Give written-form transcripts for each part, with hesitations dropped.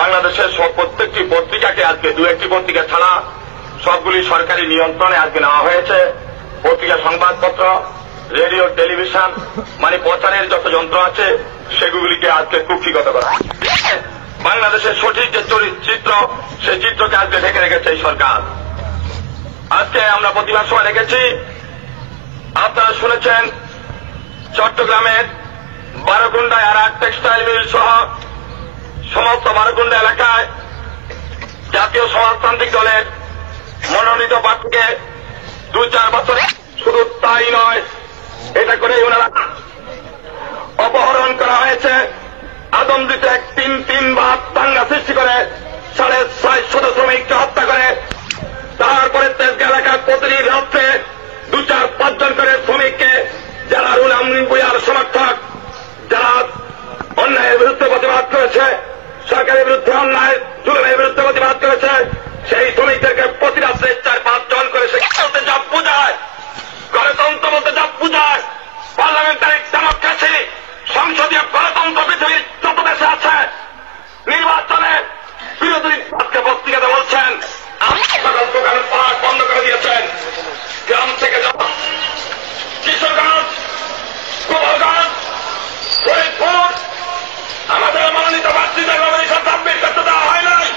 বাংলাদেশের প্রত্যেকটি পত্রিকাকে আজকে দু একটি পত্রিকা ছাড়া সবগুলি সরকারি নিয়ন্ত্রণে আজকে নেওয়া হয়েছে। পত্রিকা, সংবাদপত্র, রেডিও, টেলিভিশন মানে প্রচারের যত যন্ত্র আছে সেগুলিকে আজকে কুক্ষিগত করা। বাংলাদেশের সঠিক যে চিত্র সেই চিত্রকে আজকে ঢেকে রেখেছে এই সরকার। আজকে আমরা প্রতিবাদ সভা রেখেছি। আপনারা শুনেছেন চট্টগ্রামের বারোকুন্ডায় আর টেক্সটাইল মিল সহ সমস্ত বারোকুন্ডা এলাকায় জাতীয় সমাজতান্ত্রিক দলের মনোনীত প্রার্থীকে 2-4 বছরে শুধু তাই নয়, এটা করে ওনারা অপহরণ করা হয়েছে। আদমদীতে 3বার দাঙ্গা সৃষ্টি করে 650 শ্রমিককে হত্যা করে, তারপরে তেজগাঁ এলাকার প্রতিটি রাত্রে 2-4-5 জন করে শ্রমিককে যারা রুল আমিন ভূঁইয়ার সমর্থক, যারা অন্যায়ের বিরুদ্ধে প্রতিবাদ করেছে, সরকারের বিরুদ্ধে অন্যায় জুলুমের বিরুদ্ধে প্রতিবাদ করেছে, সেই শ্রমিকদেরকে প্রতি রাত্রে 4-5 জন করে সে বলতে যা বুঝায়, গণতন্ত্র বলতে যা বুঝায়, পার্লামেন্টারি ডেমোক্রেসি, সংসদীয় গণতন্ত্র পৃথিবীর যত দেশে আছে, নির্বাচনে বিরোধী আজকে পত্রিকাতে বলছেন দোকানের পাট বন্ধ করে দিয়েছেন। গ্রাম থেকে যাওয়া কিশোরগঞ্জ, গোপালগঞ্জ, ফরিদপুর আমাদের মনোনীত প্রার্থীদের নমিনেশন সাবমিট করতে দেওয়া হয় নাই।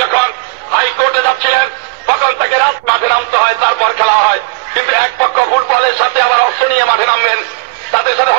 যখন হাইকোর্টে যাচ্ছিলেন তখন তাকে রাত মাঠে নামতে হয়, তারপর খেলা হয়। কিন্তু এক পক্ষ ফুটবলের সাথে আবার অস্ত্র নিয়ে মাঠে নামবেন, তাদের সাথে